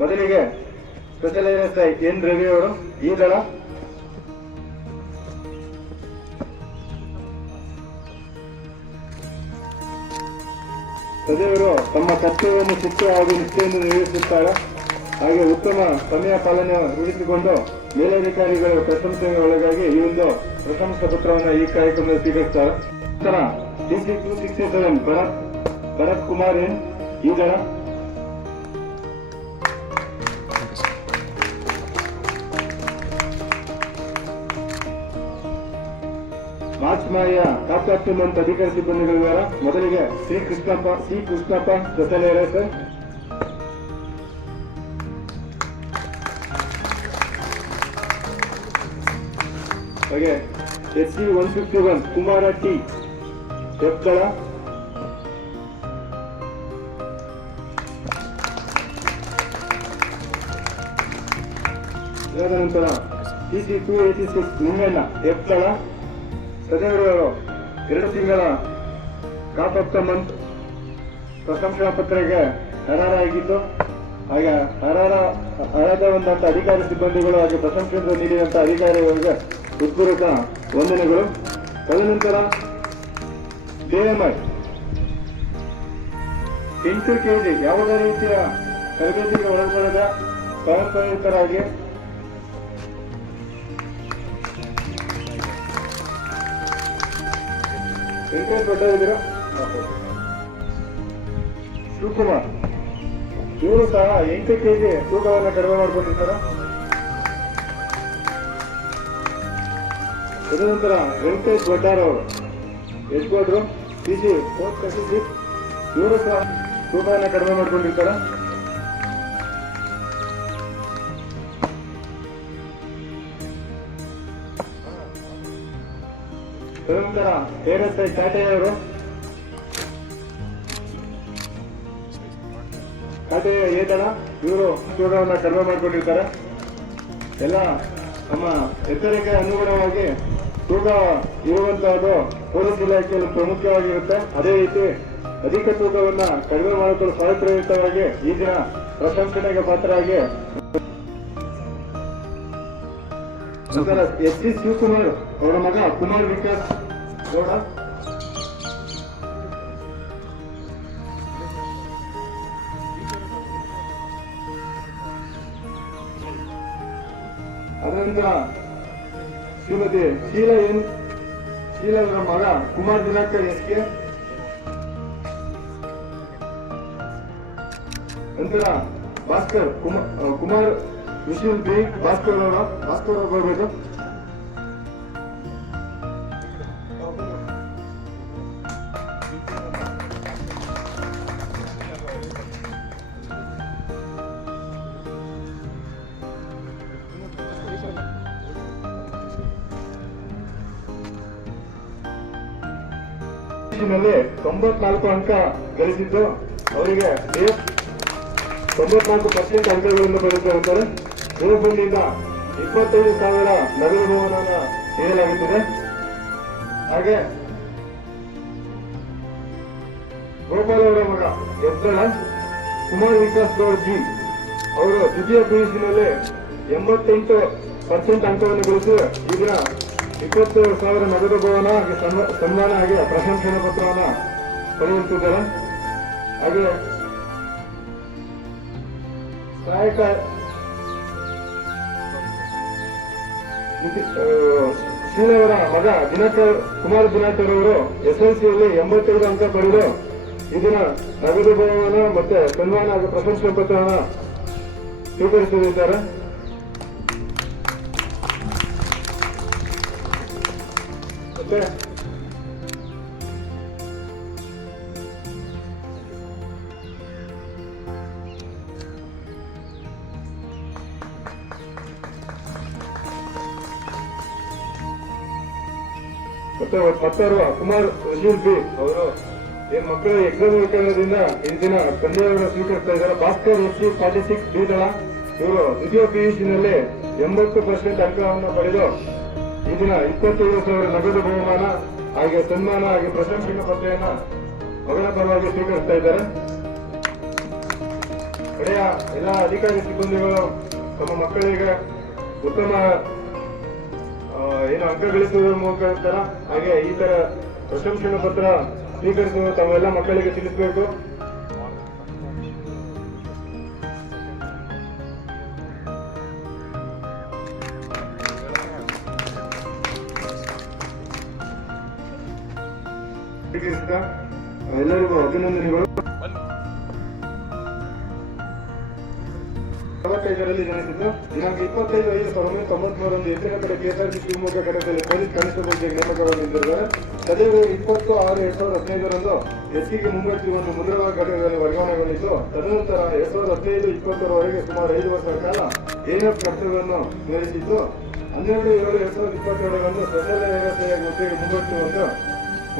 ಮೊದಲಿಗೆ special ASI N Ravi ಅವರು ಈ ದಳ ಸದೈವರು ತಮ್ಮ ಕರ್ತವ್ಯವನ್ನು ಶಿಸ್ತು ಹಾಗೂ ನಿಷ್ಠೆಯನ್ನು ನಿರ್ವಹಿಸುತ್ತಾರೆ. ಹಾಗೆ ಉತ್ತಮ ಸಮಯ ಪಾಲನೆ ರೂಢಿಸಿಕೊಂಡು ಮೇಲಧಿಕಾರಿಗಳ ಪ್ರಶಂಸೆಗೆ ಒಳಗಾಗಿ ಈ ಒಂದು ಪ್ರಶಂಸಾ ಪತ್ರವನ್ನು ಈ ಕಾರ್ಯಕ್ರಮದಲ್ಲಿ ಸ್ವೀಕರಿಸುತ್ತಾರೆ. ನಂತರ DC 267 Bharat Kumar N E ದಳ ಮಾರ್ಚ್ ಮಾಯ ಟಾಪ್ ಲೆಫ್ಟಿನೆಂಟ್ ಅಧಿಕಾರಿ ಸಿಬ್ಬಂದಿಗಳಿದ್ದಾರೆ. ಮೊದಲಿಗೆ ಸಿ ಕೃಷ್ಣಪ್ಪ ಸ್ಪೆಷಲ್ ಎಎಸ್ಐ, ಹಾಗೆ SC 151 ಕುಮಾರ ಟಿ ಎಫ್ ದಳ, ಇದಾದ ನಂತರ DC 286 ನಿಂಗಣ್ಣ ಎಫ್ ದಳ. ಸದೈವರು 2 ತಿಂಗಳ ಕಾಪ್ ಆಫ್ ದ ಮಂತ್ ಪ್ರಶಂಸಾ ಪತ್ರಿಕೆ ಅರ್ಹರಾಗಿದ್ದು, ಹಾಗೆ ಅರ್ಹರಾದಂತಹ ಅಧಿಕಾರಿ ಸಿಬ್ಬಂದಿಗಳು ಹಾಗೆ ಪ್ರಶಂಸೆ ನೀಡಿದಂತಹ ಅಧಿಕಾರಿಗಳಿಗೆ ಹೃತ್ಪೂರ್ವಕ ವಂದನೆಗಳು. ತದನಂತರ JMI 8 kg ಯಾವುದೇ ರೀತಿಯ ತರಬೇತಿಗೆ ಒಳಪಡದ ಸ್ವಯಂಪ್ರೇರಿತರಾಗಿ ಶಿವಕುಮಾರ್ ಇವರು ಸಹ 8 kg ತೂಕವನ್ನು ಕಡಿಮೆ ಮಾಡಿಕೊಂಡಿರ್ತಾರೆ. ತದನಂತರ ವೆಂಕಟೇಶ್ ಭಟ್ಟಾರ್ ಅವರು ಎಷ್ಟು ಕೊಟ್ಟರು PC 436 ಇವರು ಸಹ ತೂಕವನ್ನು ಕಡಿಮೆ ಮಾಡಿಕೊಂಡಿರ್ತಾರೆ. ತದನಂತರ ASI ಕಾಟೆಯವರು ಕಾಟೆಯ ಏದಳ ಇವರು ತೂಕವನ್ನು ಕಡಿಮೆ ಮಾಡಿಕೊಂಡಿರ್ತಾರೆ. ಎಲ್ಲ ನಮ್ಮ ಎತ್ತರಕ್ಕೆ ಅನುಗುಣವಾಗಿ ತೂಕ ಇರುವಂತಹದ್ದು ಪೊಲೀಸ್ ಇಲಾಖೆಯಲ್ಲಿ ಪ್ರಮುಖವಾಗಿರುತ್ತೆ. ಅದೇ ರೀತಿ ಅಧಿಕ ತೂಕವನ್ನ ಕಡಿಮೆ ಮಾಡಿಕೊಂಡು ಸ್ವಯಂಪ್ರೇರಿತವಾಗಿ ಈ ದಿನ ಪ್ರಶಂಸನೆಗೆ ಪಾತ್ರರಾಗಿ ನಂತರ SC ಶಿವಕುಮಾರ್ ಅವರ ಮಗ ಕುಮಾರ್ ವಿಕಾಸ್ ಗೌಡ, ಅದನಂತರ ಶ್ರೀಮತಿ ಶೀಲಾ ಮಗ ಕುಮಾರ್ ದಿನಾಕರ್ SK, ನಂತರ ಭಾಸ್ಕರ್ ಕುಮಾರ್ ವಿಶಾಲ್ ಬಿ ಭಾಸ್ಕರ್ ಅವರು ಬರಬೇಕು. ನಲ್ಲಿ 94 ಅಂಕ ಗಳಿಸಿದ್ದು ಅವರಿಗೆ 94% ಅಂಕಗಳನ್ನು ಪಡೆದುಕೊಳ್ಳುತ್ತಾರೆ. ದೇವಬಂಡಿಯಿಂದ 25,000 ನಗದು ಬಹುಮಾನವನ್ನು ನೀಡಲಾಗುತ್ತದೆ. ಹಾಗೆ ಗೋಪಾಲ್ ಅವರ ಮಗ ಎದ್ದಳ ಕುಮಾರ್ ವಿಕಾಸ್ ಗೌಡ್ ಜಿ ಅವರು ದ್ವಿತೀಯ PUC ನಲ್ಲಿ 88% ಅಂಕವನ್ನು ಗಳಿಸಿ ಈ ದಿನ 20,000 ನಗದು ಬಹುಮಾನ ಹಾಗೆ ಸನ್ಮಾನ ಹಾಗೆ ಪ್ರಶಂಸನಾ ಪತ್ರವನ್ನು ಪಡೆಯುತ್ತಿದ್ದಾರೆ. ಹಾಗೆ ಸಹಾಯಕ ಶೀಲವರ ಮಗ ಕುಮಾರ್ ದಿನಾಕರ್ ಅವರು SLCಯಲ್ಲಿ 85 ಅಂಕ ಪಡೆದು ಈ ದಿನ ನಗದು ಬಹುಮಾನ ಮತ್ತೆ ಸನ್ಮಾನ ಹಾಗೂ ಪ್ರಶಂಸಾ ಪತ್ರವನ್ನು ಸ್ವೀಕರಿಸಲಿದ್ದಾರೆ. ಮತ್ತೆ ಮತ್ತೋರ್ವ ಕುಮಾರ್ ವಿಶಾಲ್ ಬಿ ಅವರು ಏನ್ ಮಕ್ಕಳ ಎಕ್ಸಾಮ್ ಕಾರಣದಿಂದ ಈ ದಿನ ತಂದೆಯವರನ್ನು ಸ್ವೀಕರಿಸ್ತಾ ಇದ್ದಾರೆ. ಭಾಸ್ಕರ್ SC 46 ಬಿ ದಳ ಇವರು ದ್ವಿತೀಯ PUC ನಲ್ಲಿ 80% ಅಂಕವನ್ನು ಪಡೆದು ಈ ದಿನ 25,000 ನಗದು ಬಹುಮಾನ ಹಾಗೆ ಸನ್ಮಾನ ಹಾಗೆ ಪ್ರಶಂಸನಾ ಪತ್ರವನ್ನು ಮಗಳ ಪರವಾಗಿ ಸ್ವೀಕರಿಸ್ತಾ ಇದ್ದಾರೆ. ಕಡೆಯ ಎಲ್ಲ ಅಧಿಕಾರಿ ಸಿಬ್ಬಂದಿಗಳು ತಮ್ಮ ಮಕ್ಕಳಿಗೆ ಉತ್ತಮ ಏನು ಅಂಕ ಗಳಿಸುವುದರ ಮುಖಾಂತರ ಹಾಗೆ ಈ ತರ ಪ್ರಶಂಸನಾ ಪತ್ರ ಸ್ವೀಕರಿಸುವ ತಾವೆಲ್ಲ ಮಕ್ಕಳಿಗೆ ತಿಳಿಸಬೇಕು. ಎಲ್ಲರಿಗೂ ಅಭಿನಂದನೆಗಳು. 45ರಲ್ಲಿ ಜನಿಸಿದ್ದು ದಿನಾಂಕ 25/5/1993 ಎತ್ತಿನ ಕಡೆ ಕೆಎಸ್ಆರ್ಟಿ ಶಿವಮೊಗ್ಗ ಘಟಕದಲ್ಲಿ ಪೊಲೀಸ್ ಕಾನ್ಸ್ಟೇಬಲ್ ನೇಮಕಗೊಂಡಿದ್ದಾರೆ. ಸದೈವ 20/6/2015 ಎಸ್ಸಿಗೆ ಮುಂಬಡ್ತಿ ಒಂದು ಮುಂದ್ರವಾದ ಘಟಕದಲ್ಲಿ ವರ್ಗಾವಣೆಗೊಂಡಿದ್ದು ತದನಂತರ 2015-20 ಸುಮಾರು 5 ವರ್ಷಗಳ ಕಾಲ ಎಎನ್ಎಫ್ ಕರ್ತವ್ಯವನ್ನು ನಿರ್ವಹಿಸಿದ್ದು 12/7/2022 ಸ್ಪೆಷಲ್ ಹುದ್ದೆಗೆ ಮುಂಬಡ್ತಿ ಒಂದು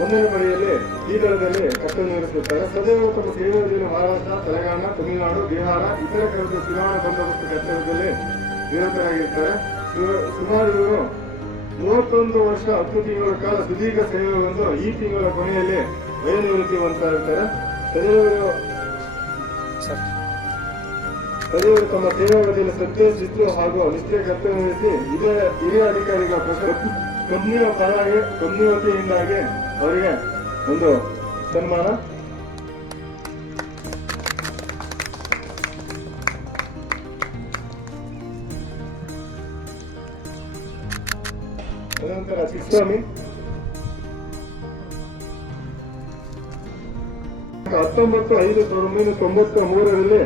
1ನೇ ಪಡೆಯಲ್ಲಿ ಈ ದಳದಲ್ಲಿ ಕರ್ತವ್ಯ ನಿರ್ವಹಿಸುತ್ತಾರೆ. ಸದೈವ ತಮ್ಮ ಸೇವೆಯಲ್ಲಿ ಮಹಾರಾಷ್ಟ್ರ, ತೆಲಂಗಾಣ, ತಮಿಳುನಾಡು, ಬಿಹಾರ ಇತರ ಕಡೆ ಚುನಾವಣಾ ಬಂದೋಬಸ್ತ್ ಕರ್ತವ್ಯದಲ್ಲಿ ನಿರತರಾಗಿರ್ತಾರೆ. ಸುಮಾರು ಇವರು 31 ವರ್ಷ 10 ತಿಂಗಳ ಕಾಲ ಸುದೀರ್ಘ ಸೇವೆಯನ್ನು ಈ ತಿಂಗಳ ಕೊನೆಯಲ್ಲಿ ವಯೋನಿವೃತ್ತಿ ಹೊಂದಿರ್ತಾರೆ. ಸದೈವರು ತಮ್ಮ ಸೇವಾವಧಿಯಲ್ಲಿ ಸತ್ಯ, ಶಿಸ್ತು ಹಾಗೂ ನಿಷ್ಠೆ ಕರ್ತವ್ಯ ನಿರ್ವಹಿಸಿ ಹಿರಿಯ ಅಧಿಕಾರಿಗಳ ಕಂಪನಿಯ ಪರವಾಗಿ ಕಂಪನಿ ವತಿಯಿಂದಾಗಿ ಅವರಿಗೆ ಒಂದು ಸನ್ಮಾನ. ತದನಂತರ ಶಿವಸ್ವಾಮಿ 19/5/1993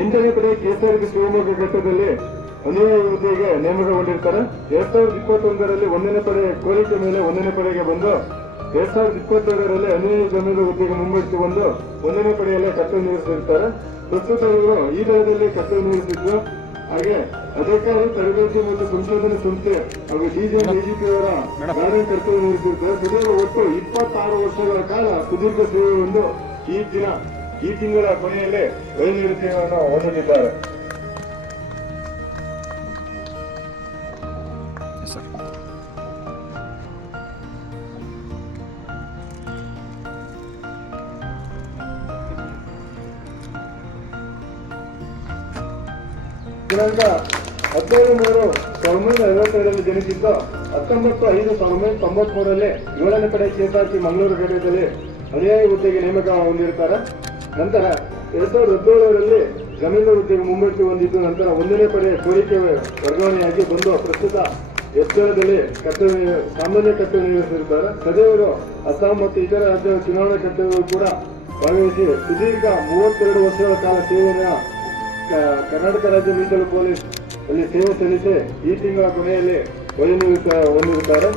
8ನೇ ಪಡೆ ಕೆಎಸ್ಆರ್ಟಿ ಶಿವಮೊಗ್ಗ ಘಟ್ಟದಲ್ಲಿ ಅನುಯಾಯಿ ಹುದ್ದೆಗೆ ನೇಮಕಗೊಂಡಿರ್ತಾರೆ. 2021ರಲ್ಲಿ 1ನೇ ಪಡೆ ಕೋರಿಕೆ ಮೇಲೆ 1ನೇ ಪಡೆಗೆ ಬಂದು 2022ರಲ್ಲಿ ಅನುಯಾಯಿ ಜನರ ಹುದ್ದೆಗೆ ಮುಂಬಡ್ತಿ ಒಂದು 1ನೇ ಪಡೆಯಲ್ಲೇ ಕರ್ತವ್ಯ ನಿರ್ವಹಿಸಿರ್ತಾರೆ. ಪ್ರಸ್ತುತ ಇವರು ಈ ದಳದಲ್ಲಿ ಕರ್ತವ್ಯ ನಿರ್ವಹಿಸಿದ್ದು ಹಾಗೆ ಅಧಿಕಾರಿ ತರಬೇತಿ ಮತ್ತು ಸಂಶೋಧನೆ ಸಂಸ್ಥೆ ಹಾಗೂ ಡಿಜಿಪಿಯವರ ಗಾರ್ಡನ್ ಕರ್ತವ್ಯ ನಿರ್ವಹಿಸಿರ್ತಾರೆ. ಸದೈವ ಒಟ್ಟು 26 ವರ್ಷಗಳ ಕಾಲ ಸುದೀರ್ಘ ಸೇವೆಯನ್ನು ಈ ತಿಂಗಳ ಕೊನೆಯಲ್ಲೇ ವಯೋನಿವೃತ್ತಿಯನ್ನು ಹೊಂದಲಿದ್ದಾರೆ. ದಿನಾಂಕ 17/3/1952ರಲ್ಲಿ ಜನಿಸಿದ್ದು 19/5/1993ರಲ್ಲಿ 7ನೇ ಪಡೆ ಕೆಎಸ್ಆರ್ಟಿ ಮಂಗಳೂರು ಘಟಕದಲ್ಲಿ ಅನುಯಾಯಿ ಹುದ್ದೆಗೆ ನೇಮಕ ಹೊಂದಿರುತ್ತಾರೆ. ನಂತರ 2017ರಲ್ಲಿ ಜಮೀನು ಹುದ್ದೆಗೆ ಮುಂಬಡ್ತಿ ಹೊಂದಿದ್ದು ನಂತರ 1ನೇ ಪಡೆ ಕೋರಿಕೆ ವರ್ಗಾವಣೆಯಾಗಿ ಬಂದು ಪ್ರಸ್ತುತ ಎಸ್ದಳದಲ್ಲಿ ಸಾಮಾನ್ಯ ಕರ್ತವ್ಯ ನಿರ್ವಹಿಸಿರುತ್ತಾರೆ. ಸದೈವರು ಅಸ್ಸಾಂ ಮತ್ತು ಇತರ ರಾಜ್ಯಗಳ ಚುನಾವಣಾ ಕರ್ತವ್ಯ ಕೂಡ ಭಾಗವಹಿಸಿ ಸುದೀರ್ಘ 32 ವರ್ಷಗಳ ಕಾಲ ಸೇವೆಯನ್ನು ಕರ್ನಾಟಕ ರಾಜ್ಯ ಮೀಸಲು ಪೊಲೀಸ್ ಅಲ್ಲಿ ಸೇವೆ ಸಲ್ಲಿಸಿ ಈ ತಿಂಗಳ ಕೊನೆಯಲ್ಲಿ ವಯೋನಿವೃತ್ತಿ ಹೊಂದಿರುತ್ತಾರೆ.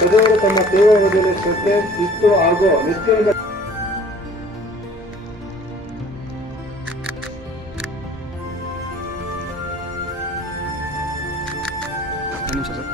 ಸದೈವರು ತಮ್ಮ ಸೇವಾವಧಿಯಲ್ಲಿ ಶ್ರದ್ಧೆ, ಶಿಸ್ತು ಹಾಗೂ ನಿಷ್ಠೆಯಿಂದ ನಿಮಿಷ ಸರ್.